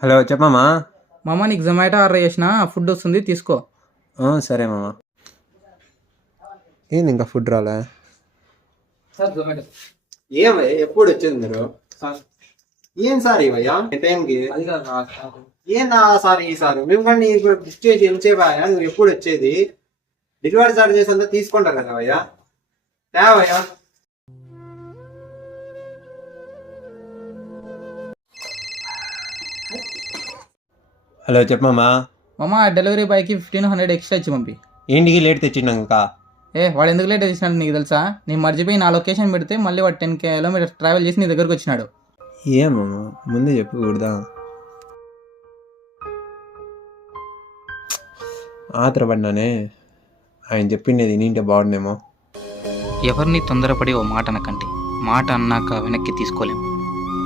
Hello చెప్పమ్మా. మామ నీకు జొమాటో ఆర్డర్ చేసిన ఫుడ్ వస్తుంది తీసుకో. సరే మామ. ఏంది ఇంకా ఫుడ్ రాలే? సార్ జొమాటో. ఏమయ్యా ఎప్పుడు వచ్చేది మీరు? ఏం సార్ ఇవయ్యా టైంకి? ఏందా సార్ ఈ సార్ మేము కానీ ఇప్పుడు బుక్ చేసి ఎంచేపాయా? నువ్వు ఎప్పుడు వచ్చేది? డెలివరీ చార్జెస్ అంతా తీసుకుంటారు కదా అయ్యా. తేవయ్యా. హలో చెప్పమ్మా. మామ డెలివరీ బాయ్కి 1500 ఎక్స్ట్రా ఇచ్చి పంపి. ఏంటికి లేట్ తెచ్చినాక? వాడు ఎందుకు లేట్ చేసినాడు నీకు తెలుసా? నేను మర్చిపోయి నా లొకేషన్ పెడితే మళ్ళీ వాడు 10 కిలోమీటర్స్ ట్రావెల్ చేసి నీ దగ్గరకు వచ్చినాడు. ఏమమ్మా ముందే చెప్పకూడదా? ఆత్రపడినానే. ఆయన చెప్పిండేది వింటే బాగుండేమో. ఎవరిని తొందరపడి ఓ మాట అనకండి. మాట అన్నాక వెనక్కి తీసుకోలేం.